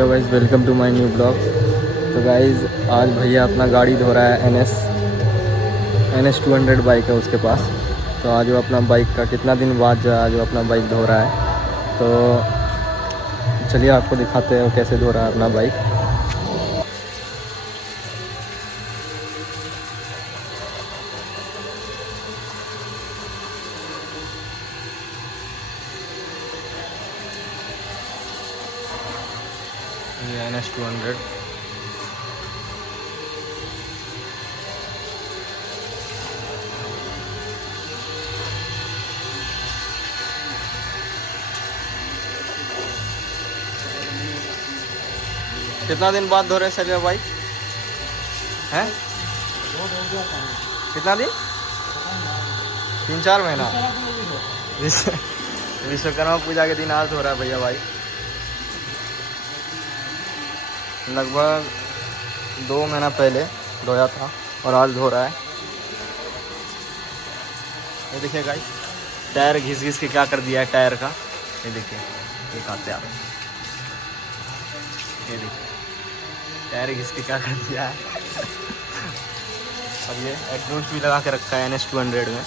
Hello guys, welcome to my new blog. तो guys आज भैया अपना गाड़ी धो रहा है। एन एस 200 बाइक है उसके पास। तो आज वो अपना बाइक का कितना दिन बाद जो आज वो अपना बाइक धो रहा है। तो चलिए आपको दिखाते हैं वो कैसे धो रहा है अपना बाइक। ये NS 200। कितना दिन बाद धो रहे सर ये बाइक हैं? कितना दिन? 3-4 महीना। विश्वकर्मा पूजा के दिन आज धो रहा है भैया बाइक। लगभग 2 महीना पहले धोया था और आज धो रहा है। ये देखिए गाइस, टायर घिस घिस के क्या कर दिया है टायर का। ये देखिए, दिखाते आप। ये देखिए टायर घिस के क्या कर दिया है। और ये एग्जॉस्ट भी लगा के रखा है NS 200 में।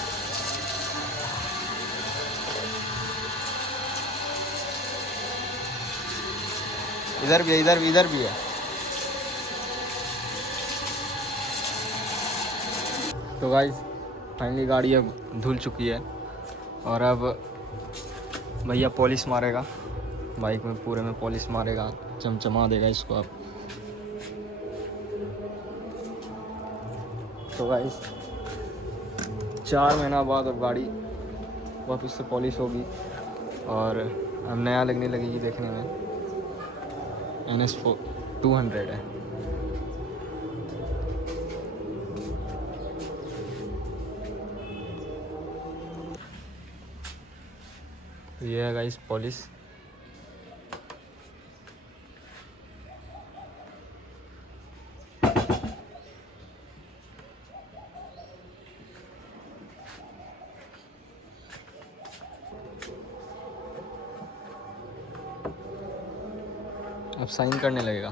इधर भी है। तो गाइस फाइनली गाड़ी अब धुल चुकी है और अब भैया पॉलिश मारेगा बाइक में, पूरे में पॉलिश मारेगा, चमचमा देगा इसको अब। तो गाइस 4 महीना बाद अब गाड़ी वापस से पॉलिश होगी और अब नया लगने लगेगी देखने में। NS 200 है। ये है गाइस पॉलिश। अब साइन करने लगेगा।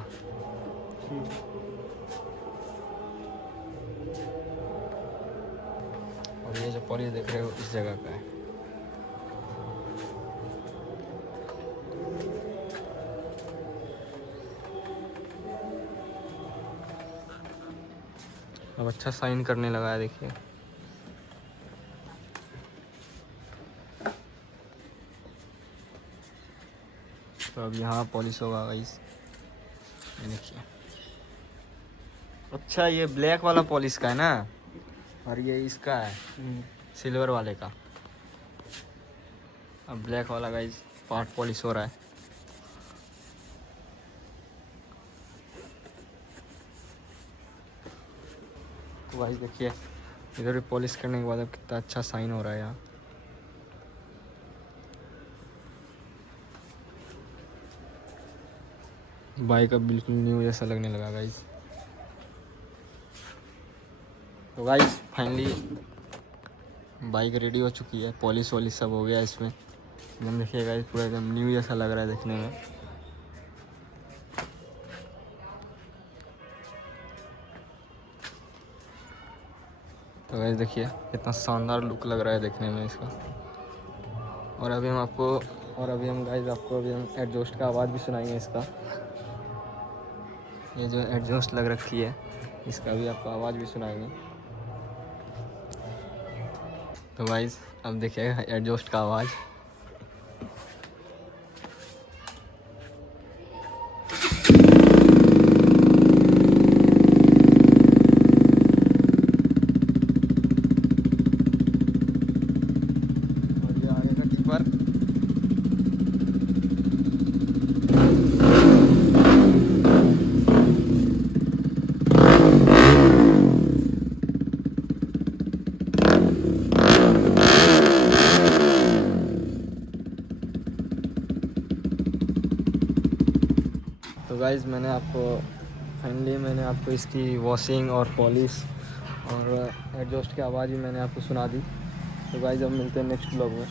और ये जो पॉलिश देख रहे हो इस जगह का है। अब अच्छा साइन करने लगा है, देखिए। तो अब यहाँ पॉलिश होगा गाइस, ये देखिए। अच्छा ये ब्लैक वाला पॉलिश का है ना, और ये इसका है सिल्वर वाले का। अब ब्लैक वाला गाइस पार्ट पॉलिश हो रहा है। तो गाइस देखिए इधर भी पॉलिश करने के बाद अब कितना अच्छा साइन हो रहा है यहाँ। बाइक अब बिल्कुल न्यू जैसा लगने लगा गाइस। तो गाइस फाइनली बाइक रेडी हो चुकी है, पॉलिश वॉलिश सब हो गया इसमें। एकदम देखिए गाइस पूरा एकदम न्यू जैसा लग रहा है देखने में। तो गाइस देखिए कितना शानदार लुक लग रहा है देखने में इसका। और अभी हम गाइस आपको अभी हम एडजस्ट का आवाज़ भी सुनाएंगे इसका। ये जो एडजस्ट लग रखी है इसका भी आपको आवाज़ भी सुनाएंगे। तो गाइस अब देखिएगा एडजस्ट का आवाज़। और ये आगे का टिपर। तो गाइज़ मैंने आपको इसकी वॉशिंग और पॉलिश और एडजस्ट की आवाज़ भी मैंने आपको सुना दी। तो गाइज़ अब मिलते हैं नेक्स्ट ब्लॉग में।